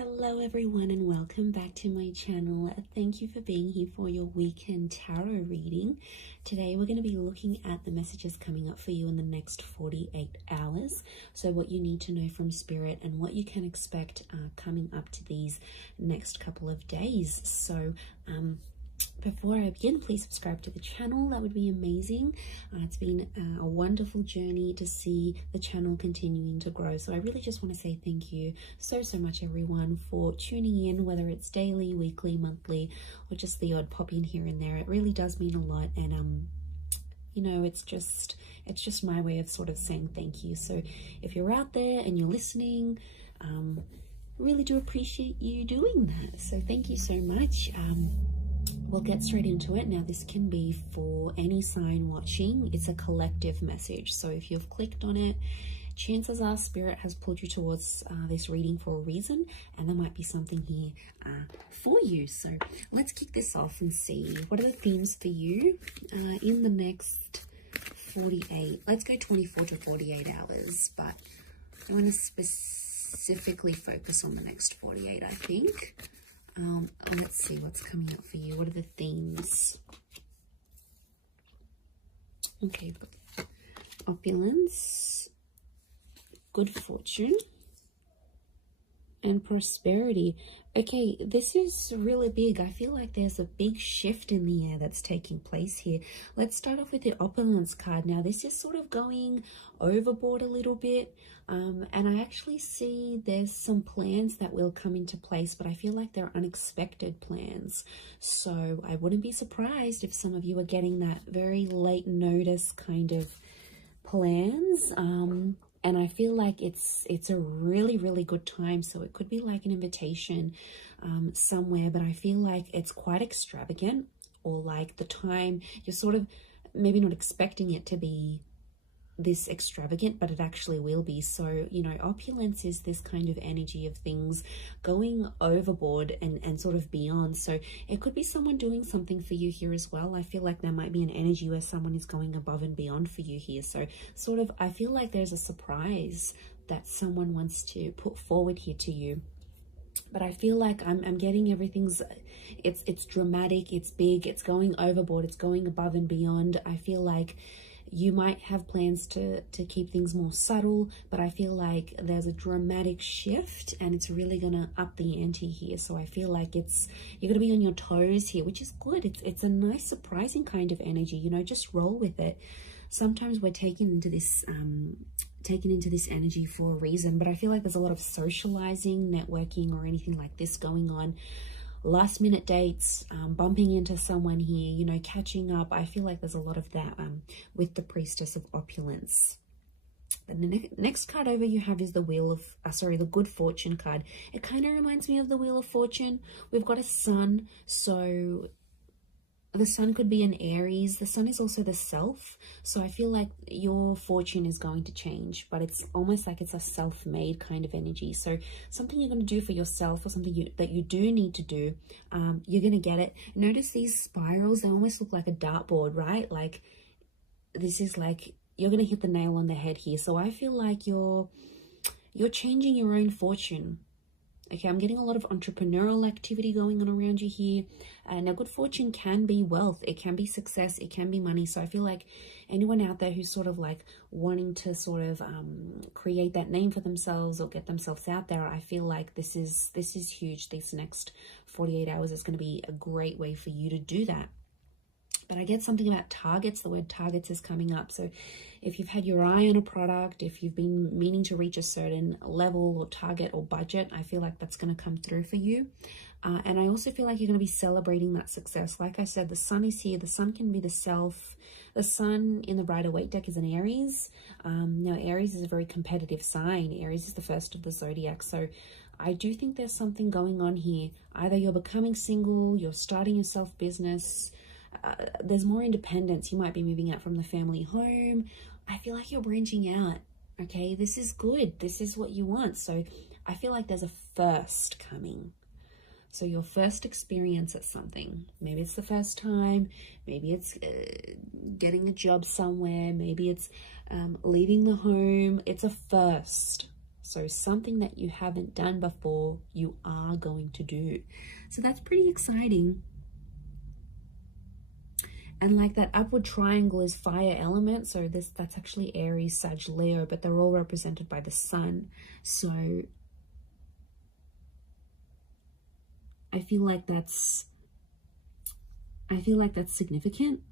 Hello everyone and welcome back to my channel. Thank you for being here for your weekend tarot reading. Today we're going to be looking at the messages coming up for you in the next 48 hours. So what you need to know from Spirit and what you can expect coming up to these next couple of days. So before I begin, please subscribe to the channel. That would be amazing. It's been a wonderful journey to see the channel continuing to grow. So I really just want to say thank you so much, everyone, for tuning in, whether it's daily, weekly, monthly, or just the odd pop in here and there. It really does mean a lot. And you know, it's just my way of sort of saying thank you. So if you're out there and you're listening, really do appreciate you doing that. So thank you so much. We'll get straight into it. Now, this can be for any sign watching. It's a collective message. So if you've clicked on it, chances are Spirit has pulled you towards this reading for a reason, and there might be something here for you. So let's kick this off and see what are the themes for you in the next 48. Let's go 24 to 48 hours, but I want to specifically focus on the next 48, I think. Let's see what's coming up for you. What are the themes? Okay, opulence, good fortune, and prosperity. Okay, this is really big. I feel like there's a big shift in the air that's taking place here. Let's start off with the opulence card. Now, this is sort of going overboard a little bit. And I actually see there's some plans that will come into place, but I feel like they're unexpected plans. So I wouldn't be surprised if some of you are getting that very late notice kind of plans. And I feel like it's a really good time. So it could be like an invitation somewhere, but I feel like it's quite extravagant, or like the time you're sort of maybe not expecting it to be this extravagant, but it actually will be. So, you know, opulence is this kind of energy of things going overboard and sort of beyond. So it could be someone doing something for you here as well. I feel like there might be an energy where someone is going above and beyond for you here. So sort of, I feel like there's a surprise that someone wants to put forward here to you. But I feel like I'm getting everything's, it's dramatic, it's big, it's going overboard, it's going above and beyond. I feel like you might have plans to keep things more subtle, but I feel like there's a dramatic shift and it's really going to up the ante here. So I feel like you're going to be on your toes here, which is good. It's a nice, surprising kind of energy, you know, just roll with it. Sometimes we're taken into this energy for a reason, but I feel like there's a lot of socializing, networking, or anything like this going on. Last minute dates, bumping into someone here, you know, catching up. I feel like there's a lot of that with the Priestess of Opulence. And the next card over you have is the Wheel of, the Good Fortune card. It kind of reminds me of the Wheel of Fortune. We've got a sun, so the sun could be an Aries. The sun is also the self. So I feel like your fortune is going to change, but it's almost like it's a self-made kind of energy. So something you're going to do for yourself, or something that you do need to do, you're going to get it. Notice these spirals, they almost look like a dartboard, right? Like this is like, you're going to hit the nail on the head here. So I feel like you're changing your own fortune. Okay, I'm getting a lot of entrepreneurial activity going on around you here. Now, good fortune can be wealth. It can be success. It can be money. So I feel like anyone out there who's sort of like wanting to sort of create that name for themselves or get themselves out there, I feel like this is huge. These next 48 hours is going to be a great way for you to do that. But I get something about targets. The word targets is coming up. So if you've had your eye on a product, if you've been meaning to reach a certain level or target or budget, I feel like that's going to come through for you. And I also feel like you're going to be celebrating that success. Like I said, the sun is here. The sun can be the self. The sun in the Rider-Waite deck is an Aries. Now, Aries is a very competitive sign. Aries is the first of the zodiac. So I do think there's something going on here. Either you're becoming single, you're starting your self-business, there's more independence. You might be moving out from the family home. I feel like you're branching out. Okay, this is good. This is what you want. So I feel like there's a first coming. So your first experience at something. Maybe it's the first time. Maybe it's getting a job somewhere. Maybe it's leaving the home. It's a first. So something that you haven't done before, you are going to do. So that's pretty exciting. And like that upward triangle is fire element. So that's actually Aries, Sag, Leo, but they're all represented by the sun. So I feel like that's significant.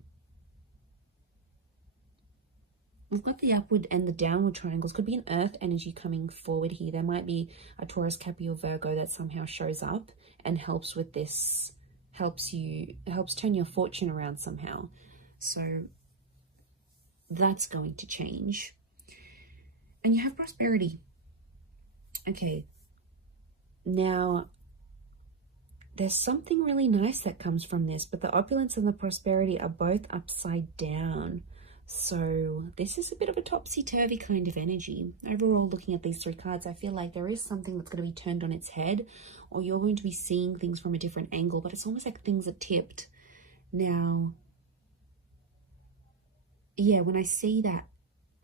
We've got the upward and the downward triangles. Could be an earth energy coming forward here. There might be a Taurus, Capricorn, Virgo that somehow shows up and helps with this, helps turn your fortune around somehow. So that's going to change. And you have prosperity. Okay. Now, there's something really nice that comes from this, but the opulence and the prosperity are both upside down. So this is a bit of a topsy-turvy kind of energy. Overall, looking at these three cards, I feel like there is something that's going to be turned on its head, or you're going to be seeing things from a different angle, but it's almost like things are tipped. Now, yeah, when I see that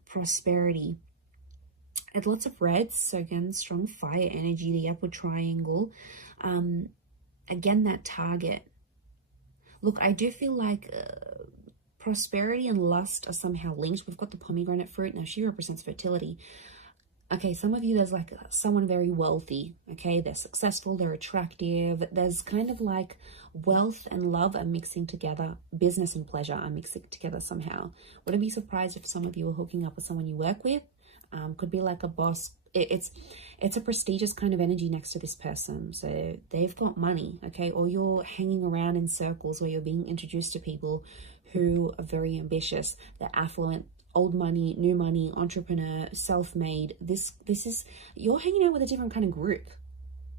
prosperity, it's lots of reds. So again, strong fire energy, the upward triangle. Again, that target. Look, I do feel like prosperity and lust are somehow linked. We've got the pomegranate fruit. Now, she represents fertility. Okay, some of you, there's like someone very wealthy. Okay, they're successful, they're attractive. There's kind of like wealth and love are mixing together. Business and pleasure are mixing together somehow. Wouldn't be surprised if some of you are hooking up with someone you work with. Could be like a boss. It's a prestigious kind of energy next to this person. So they've got money, okay? Or you're hanging around in circles where you're being introduced to people who are very ambitious. They're affluent, old money, new money, entrepreneur, self-made. This is, you're hanging out with a different kind of group.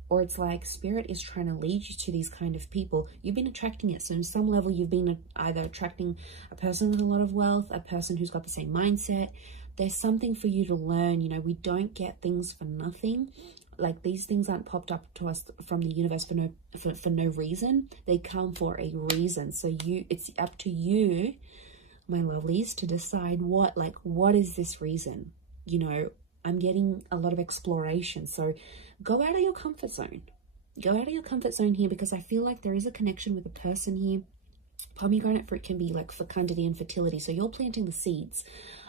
Or it's like spirit is trying to lead you to these kind of people. You've been attracting it. So on some level, you've been either attracting a person with a lot of wealth, a person who's got the same mindset. There's something for you to learn. You know, we don't get things for nothing. Like, these things aren't popped up to us from the universe for no reason. They come for a reason. So it's up to you, my lovelies, to decide what is this reason? You know, I'm getting a lot of exploration. So go out of your comfort zone. Go out of your comfort zone here, because I feel like there is a connection with a person here. Pomegranate fruit can be like fecundity and fertility. So you're planting the seeds.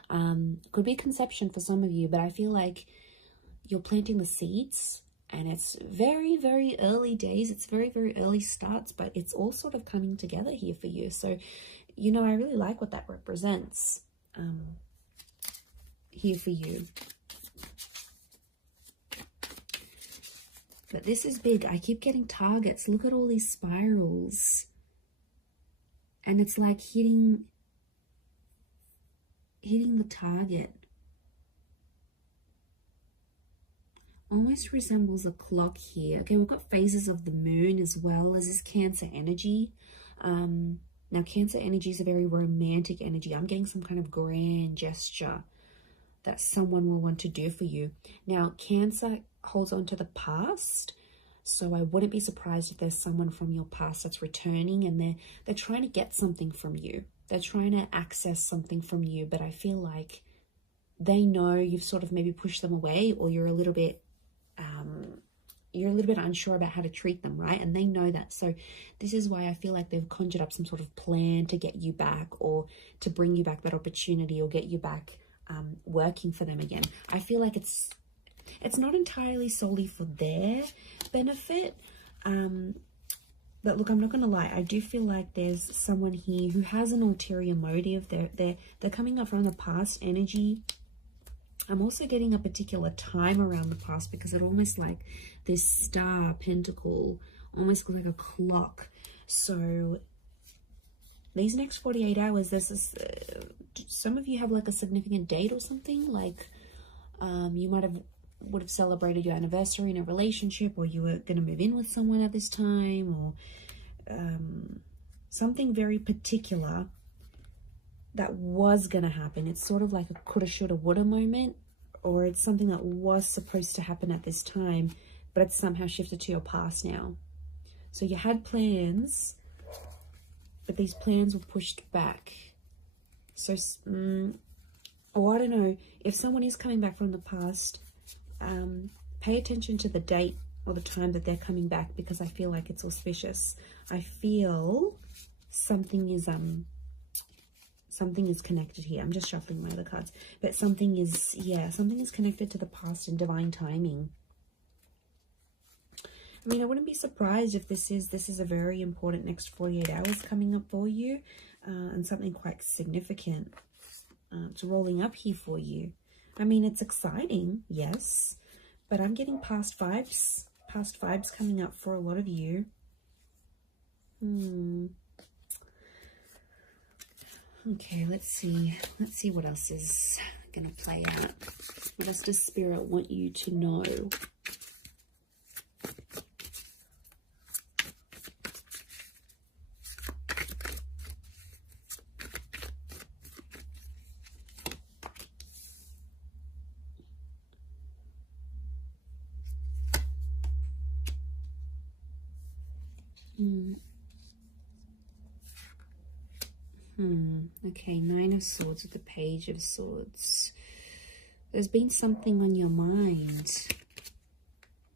Could be conception for some of you, but I feel like you're planting the seeds, and it's very, very early days. It's very, very early starts, but it's all sort of coming together here for you. So, you know, I really like what that represents here for you. But this is big. I keep getting targets. Look at all these spirals. And it's like hitting the target. Almost resembles a clock here. Okay, we've got phases of the moon as well as this Cancer energy. Now, Cancer energy is a very romantic energy. I'm getting some kind of grand gesture that someone will want to do for you. Now, Cancer holds on to the past. So I wouldn't be surprised if there's someone from your past that's returning, and they're trying to get something from you. They're trying to access something from you, but I feel like they know you've sort of maybe pushed them away, or you're a little bit unsure about how to treat them, right? And they know that. So this is why I feel like they've conjured up some sort of plan to get you back, or to bring you back that opportunity, or get you back working for them again. I feel like it's not entirely solely for their benefit. But look, I'm not going to lie. I do feel like there's someone here who has an ulterior motive. They're coming up from the past energy. I'm also getting a particular time around the past, because it almost like this star pentacle, almost like a clock. So these next 48 hours, there's this, some of you have like a significant date or something. Like you would have celebrated your anniversary in a relationship, or you were going to move in with someone at this time, or something very particular that was going to happen. It's sort of like a coulda, shoulda, woulda moment, or it's something that was supposed to happen at this time, but it's somehow shifted to your past now. So you had plans, but these plans were pushed back. So, or I don't know, if someone is coming back from the past, Pay attention to the date or the time that they're coming back, because I feel like it's auspicious. I feel something is connected here. I'm just shuffling my other cards, but something is, yeah, something is connected to the past and divine timing. I mean, I wouldn't be surprised if this is a very important next 48 hours coming up for you, and something quite significant it's rolling up here for you. I mean, it's exciting, yes, but I'm getting past vibes coming up for a lot of you. Okay, let's see what else is gonna play out. What else does Spirit want you to know? Okay, Nine of Swords with the Page of Swords. There's been something on your mind,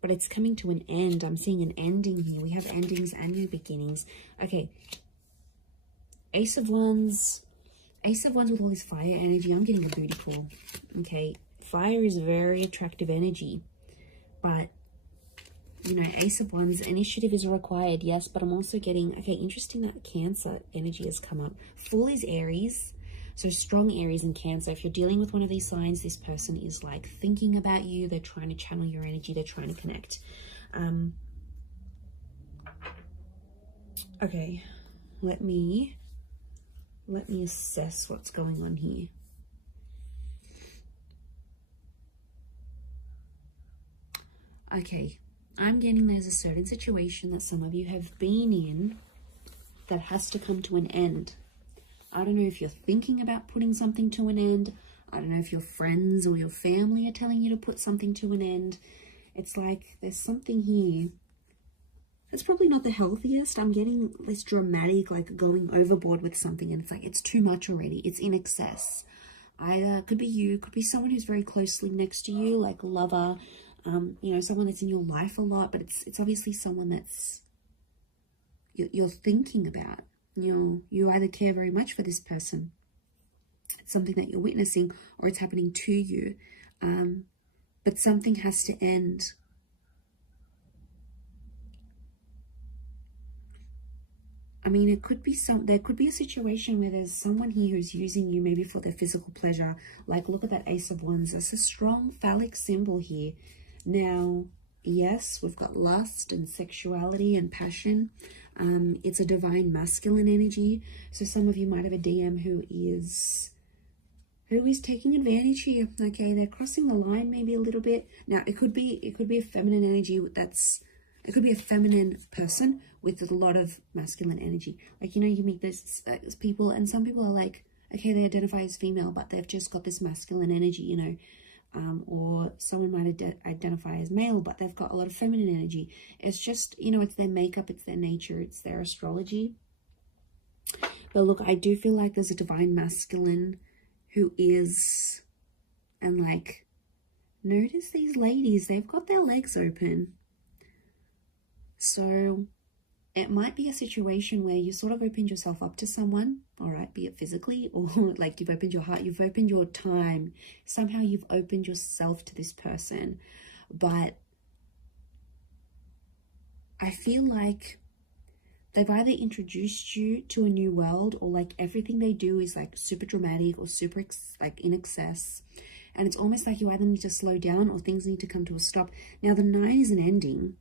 but it's coming to an end. I'm seeing an ending here. We have endings and new beginnings. Okay, Ace of Wands with all this fire energy. I'm getting a booty call. Okay, fire is very attractive energy, but you know, Ace of Wands, initiative is required, yes, but I'm also getting, okay, interesting that Cancer energy has come up. Fool is Aries, so strong Aries and Cancer. If you're dealing with one of these signs, this person is like thinking about you. They're trying to channel your energy. They're trying to connect. Okay, let me assess what's going on here. Okay. I'm getting there's a certain situation that some of you have been in that has to come to an end. I don't know if you're thinking about putting something to an end. I don't know if your friends or your family are telling you to put something to an end. It's like there's something here. It's probably not the healthiest. I'm getting this dramatic, like going overboard with something, and it's like it's too much already. It's in excess. Either could be you, could be someone who's very closely next to you, like a lover, you know, someone that's in your life a lot, but it's obviously someone that's you're thinking about. You either care very much for this person, it's something that you're witnessing, or it's happening to you, but something has to end. I mean, it could be there could be a situation where there's someone here who's using you maybe for their physical pleasure. Like, look at that Ace of Wands. That's a strong phallic symbol here. Now, yes, we've got lust and sexuality and passion. It's a divine masculine energy. So some of you might have a DM who is taking advantage here. Okay, they're crossing the line maybe a little bit. Now, it could be a feminine energy it could be a feminine person with a lot of masculine energy. Like, you know, you meet those people, and some people are like, okay, they identify as female, but they've just got this masculine energy, you know. Or someone might identify as male, but they've got a lot of feminine energy. It's just, you know, it's their makeup, it's their nature, it's their astrology. But look, I do feel like there's a divine masculine who is, and like, notice these ladies, they've got their legs open. So it might be a situation where you sort of opened yourself up to someone, all right, be it physically or like you've opened your heart, you've opened your time. Somehow you've opened yourself to this person. But I feel like they've either introduced you to a new world, or like everything they do is like super dramatic or super like in excess. And it's almost like you either need to slow down or things need to come to a stop. Now, the 9 is an ending.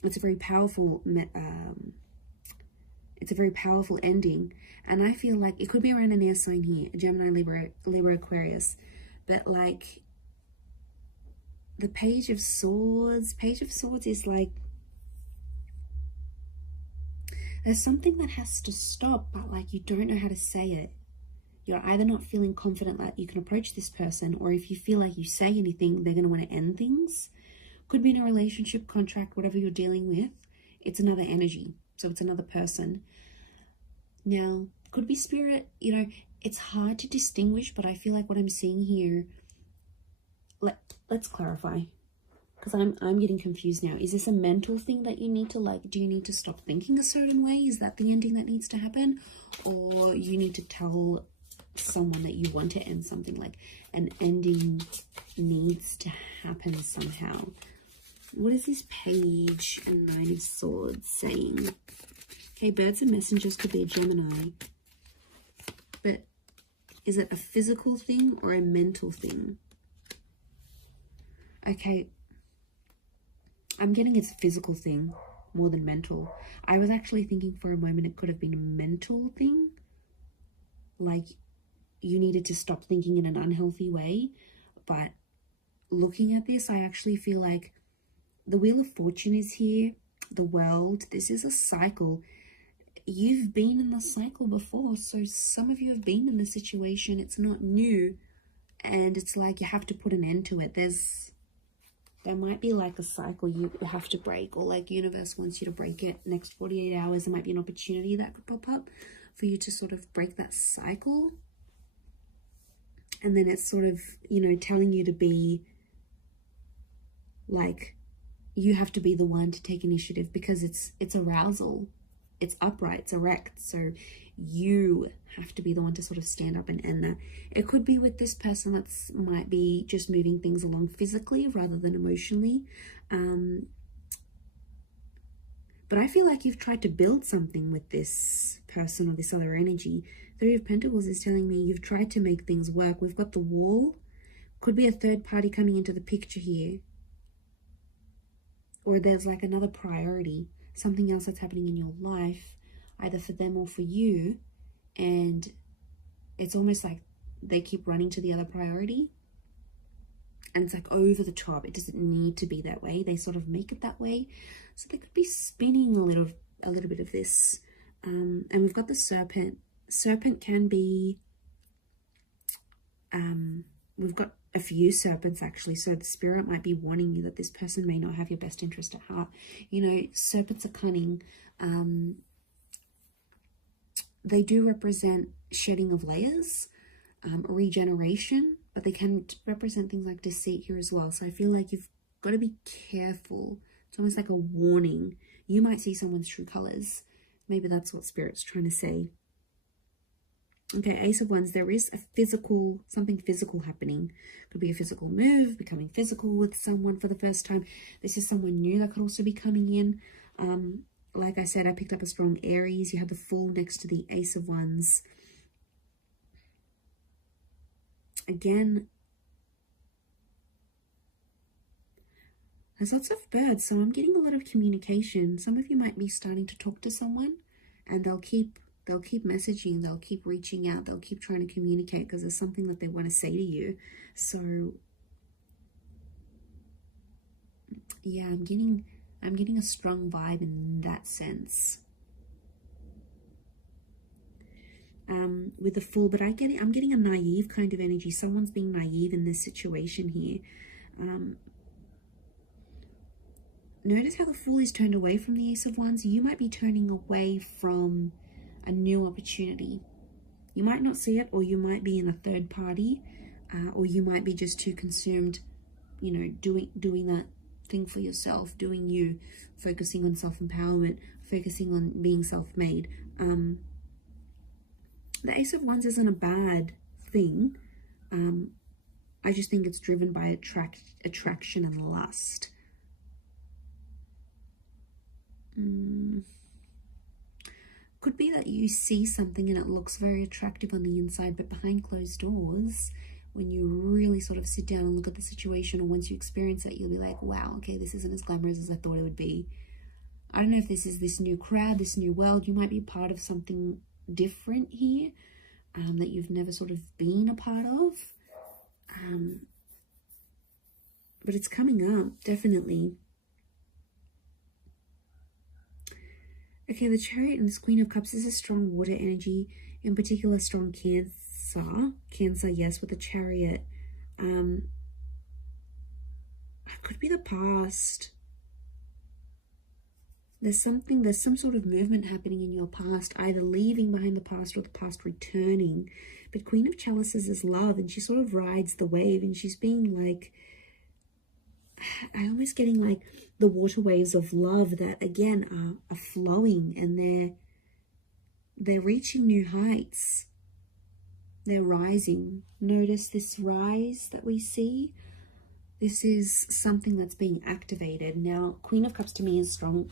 It's a very powerful ending, and I feel like it could be around an air sign here, Gemini, Libra, Aquarius, but like the Page of Swords is like there's something that has to stop, but like you don't know how to say it. You're either not feeling confident that you can approach this person, or if you feel like you say anything, they're going to want to end things. Could be in a relationship, contract, whatever you're dealing with. It's another energy. So it's another person. Now, could be spirit. You know, it's hard to distinguish, but I feel like what I'm seeing here, let's clarify, because I'm getting confused now. Is this a mental thing that you need to, like, do you need to stop thinking a certain way? Is that the ending that needs to happen? Or you need to tell someone that you want to end something, like an ending needs to happen somehow? What is this Page and Nine of Swords saying? Okay, birds and messengers could be a Gemini. But is it a physical thing or a mental thing? Okay, I'm getting it's a physical thing more than mental. I was actually thinking for a moment it could have been a mental thing. Like you needed to stop thinking in an unhealthy way. But looking at this, I actually feel like the Wheel of Fortune is here. The World. This is a cycle. You've been in the cycle before. So some of you have been in the situation. It's not new. And it's like you have to put an end to it. There might be like a cycle you have to break, or like universe wants you to break it. Next 48 hours, there might be an opportunity that could pop up for you to sort of break that cycle. And then it's sort of, you know, telling you to be like, you have to be the one to take initiative, because it's arousal, it's upright, it's erect. So you have to be the one to sort of stand up and end that. It could be with this person that's might be just moving things along physically rather than emotionally. But I feel like you've tried to build something with this person or this other energy. Three of Pentacles is telling me you've tried to make things work. We've got the Wall. Could be a third party coming into the picture here. Or there's like another priority, something else that's happening in your life, either for them or for you. And it's almost like they keep running to the other priority. And it's like over the top. It doesn't need to be that way. They sort of make it that way. So they could be spinning a little bit of this. And we've got the Serpent. Serpent can be, we've got a few serpents actually, so the spirit might be warning you that this person may not have your best interest at heart. You know, serpents are cunning. They do represent shedding of layers, regeneration, but they can represent things like deceit here as well. So I feel like you've got to be careful. It's almost like a warning. You might see someone's true colors. Maybe that's what spirit's trying to say. Okay, Ace of Wands, there is a physical, something physical happening. Could be a physical move, becoming physical with someone for the first time. This is someone new that could also be coming in. Like I said, I picked up a strong Aries. You have the Fool next to the Ace of Wands. Again, there's lots of birds, so I'm getting a lot of communication. Some of you might be starting to talk to someone, and they'll keep messaging, they'll keep reaching out, they'll keep trying to communicate because there's something that they want to say to you. So yeah, I'm getting a strong vibe in that sense. With the Fool, but I'm getting a naive kind of energy. Someone's being naive in this situation here. Notice how the Fool is turned away from the Ace of Wands. You might be turning away from a new opportunity. You might not see it, or you might be in a third party, or you might be just too consumed, you know, doing that thing for yourself, doing you, focusing on self-empowerment, focusing on being self-made. The Ace of Wands isn't a bad thing. I just think it's driven by attraction and lust. Could be that you see something and it looks very attractive on the inside, but behind closed doors, when you really sort of sit down and look at the situation, or once you experience it, you'll be like, wow, okay, this isn't as glamorous as I thought it would be. I don't know if this is this new crowd, this new world. You might be part of something different here, that you've never sort of been a part of. But it's coming up, definitely. Okay, the Chariot and this Queen of Cups is a strong water energy, in particular strong Cancer. Cancer, yes, with the Chariot. It could be the past. There's some sort of movement happening in your past, either leaving behind the past or the past returning. But Queen of Chalices is love, and she sort of rides the wave, and she's being like, I'm almost getting like the water waves of love that again are flowing, and they're reaching new heights. They're rising. Notice this rise that we see. This is something that's being activated. Now, Queen of Cups to me is strong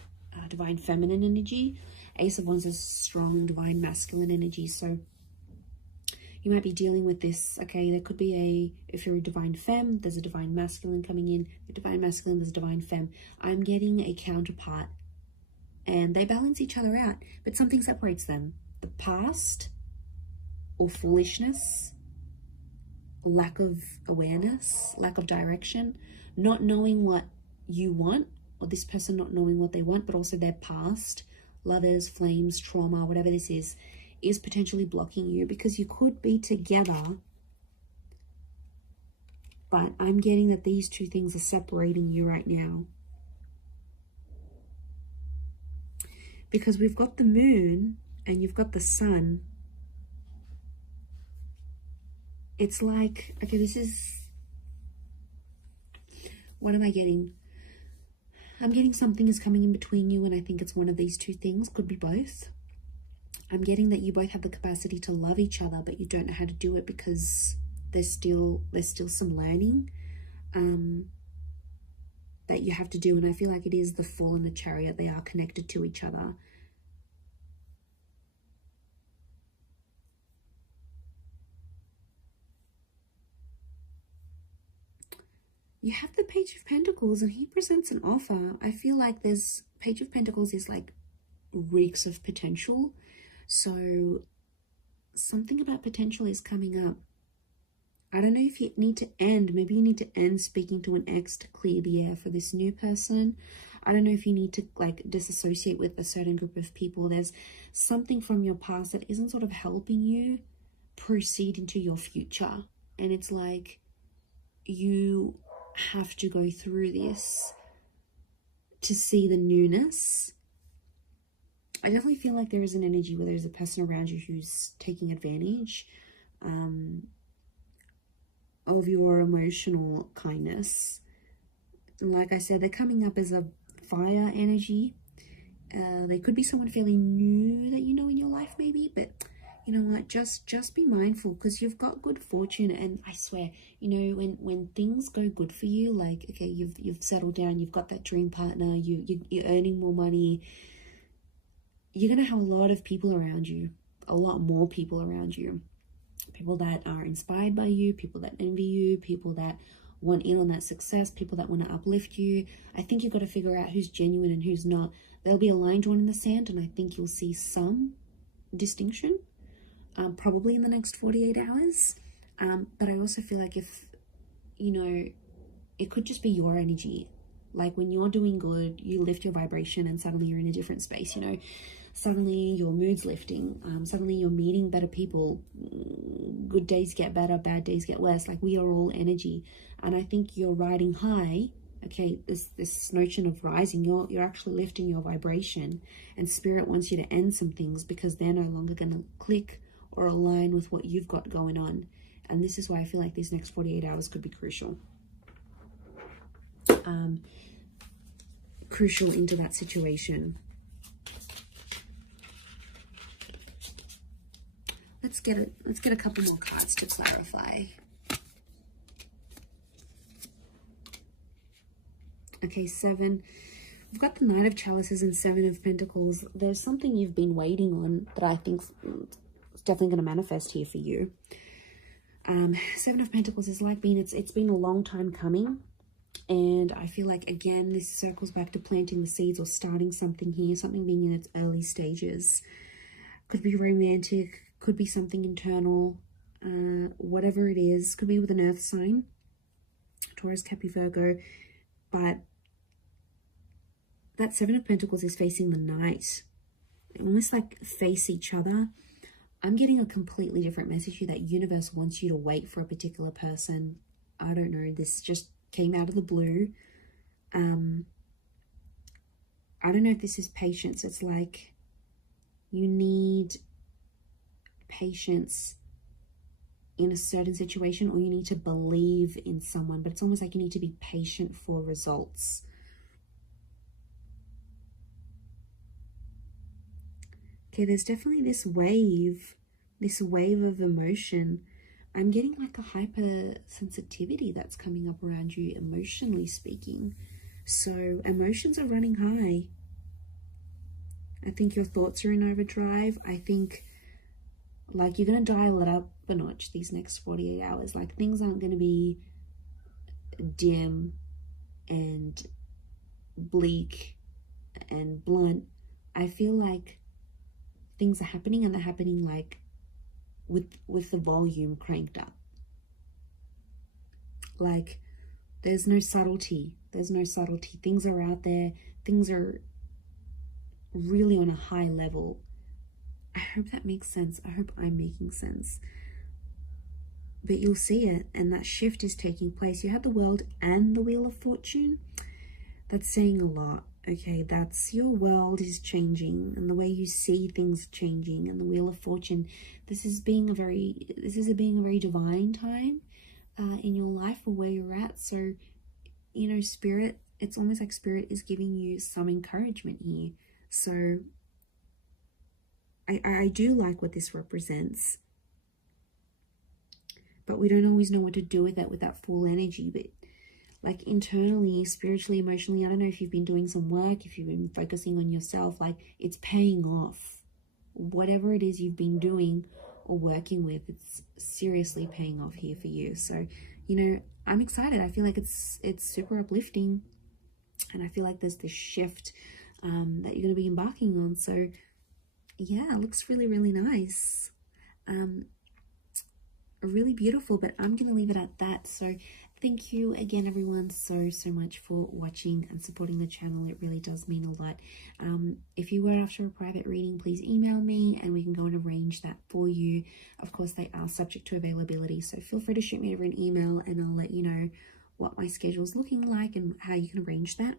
divine feminine energy. Ace of Wands is strong divine masculine energy. So you might be dealing with this. Okay, there could be if you're a divine femme, there's a divine masculine coming in. The divine masculine, there's a divine femme. I'm getting a counterpart, and they balance each other out, but something separates them. The past, or foolishness, lack of awareness, lack of direction, not knowing what you want, or this person not knowing what they want, but also their past, lovers, flames, trauma, whatever this is potentially blocking you, because you could be together, but I'm getting that these two things are separating you right now. Because we've got the moon and you've got the sun. It's like, okay, this is, what am I getting? I'm getting something is coming in between you, and I think it's one of these two things, could be both. I'm getting that you both have the capacity to love each other, but you don't know how to do it because there's still some learning that you have to do. And I feel like it is the Fool and the Chariot. They are connected to each other. You have the Page of Pentacles, and he presents an offer. I feel like there's Page of Pentacles is like reeks of potential. So something about potential is coming up. I don't know if you need to end. Maybe you need to end speaking to an ex to clear the air for this new person. I don't know if you need to like disassociate with a certain group of people. There's something from your past that isn't sort of helping you proceed into your future. And it's like you have to go through this to see the newness. I definitely feel like there is an energy where there's a person around you who's taking advantage of your emotional kindness. And like I said, they're coming up as a fire energy. They could be someone fairly new that you know in your life maybe, but you know what, just be mindful, because you've got good fortune. And I swear, you know, when things go good for you, like okay, you've settled down, you've got that dream partner, you're earning more money, you're gonna have a lot of people around you, a lot more people around you, people that are inspired by you, people that envy you, people that want in on that success, people that want to uplift you. I think you've got to figure out who's genuine and who's not. There'll be a line drawn in the sand, and I think you'll see some distinction probably in the next 48 hours. But I also feel like if, you know, it could just be your energy. Like when you're doing good, you lift your vibration and suddenly you're in a different space, you know. Suddenly your mood's lifting. Suddenly you're meeting better people. Good days get better, bad days get worse. Like we are all energy. And I think you're riding high. Okay, this notion of rising, you're actually lifting your vibration. And Spirit wants you to end some things because they're no longer going to click or align with what you've got going on. And this is why I feel like these next 48 hours could be crucial. Crucial into that situation. Let's get a couple more cards to clarify. Okay, 7. We've got the Knight of Chalices and 7 of Pentacles. There's something you've been waiting on that I think is definitely going to manifest here for you. 7 of Pentacles is like it's been a long time coming. And I feel like, again, this circles back to planting the seeds or starting something here, something being in its early stages. Could be romantic, could be something internal, whatever it is. Could be with an earth sign, Taurus, Capricorn, Virgo. But that 7 of Pentacles is facing the Knight. Almost like face each other. I'm getting a completely different message here, that universe wants you to wait for a particular person. I don't know, this just came out of the blue. I I don't know if this is patience. It's like you need patience in a certain situation, or you need to believe in someone, but it's almost like you need to be patient for results. Okay, there's definitely this wave of emotion. I'm getting like a hypersensitivity that's coming up around you, emotionally speaking. So emotions are running high. I think your thoughts are in overdrive. I think like you're going to dial it up a notch these next 48 hours. Like things aren't going to be dim and bleak and blunt. I feel like things are happening, and they're happening like with the volume cranked up. Like there's no subtlety. Things are out there. Things are really on a high level. I hope that makes sense. I hope I'm making sense. But you'll see it, and that shift is taking place. You have the World and the Wheel of Fortune. That's saying a lot. Okay, that's your world is changing, and the way you see things changing, and the Wheel of Fortune. This is being a very divine time in your life, or where you're at. So, you know, Spirit, it's almost like Spirit is giving you some encouragement here. So I do like what this represents, but we don't always know what to do with that full energy. But like internally, spiritually, emotionally, I don't know if you've been doing some work, if you've been focusing on yourself, like it's paying off. Whatever it is you've been doing or working with, it's seriously paying off here for you. So, you know, I'm excited. I feel like it's super uplifting, and I feel like there's this shift that you're going to be embarking on. So yeah, it looks really, really nice. Really beautiful, but I'm going to leave it at that. So thank you again, everyone, so much for watching and supporting the channel. It really does mean a lot. If you were after a private reading, please email me and we can go and arrange that for you. Of course, they are subject to availability, so feel free to shoot me over an email and I'll let you know what my schedule is looking like and how you can arrange that.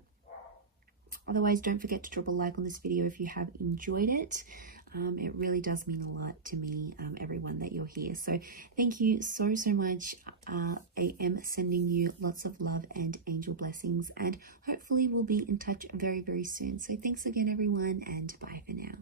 Otherwise, don't forget to drop a like on this video if you have enjoyed it. It really does mean a lot to me, everyone, that you're here. So thank you so much. I am sending you lots of love and angel blessings, and hopefully we'll be in touch very, very soon. So thanks again, everyone, and bye for now.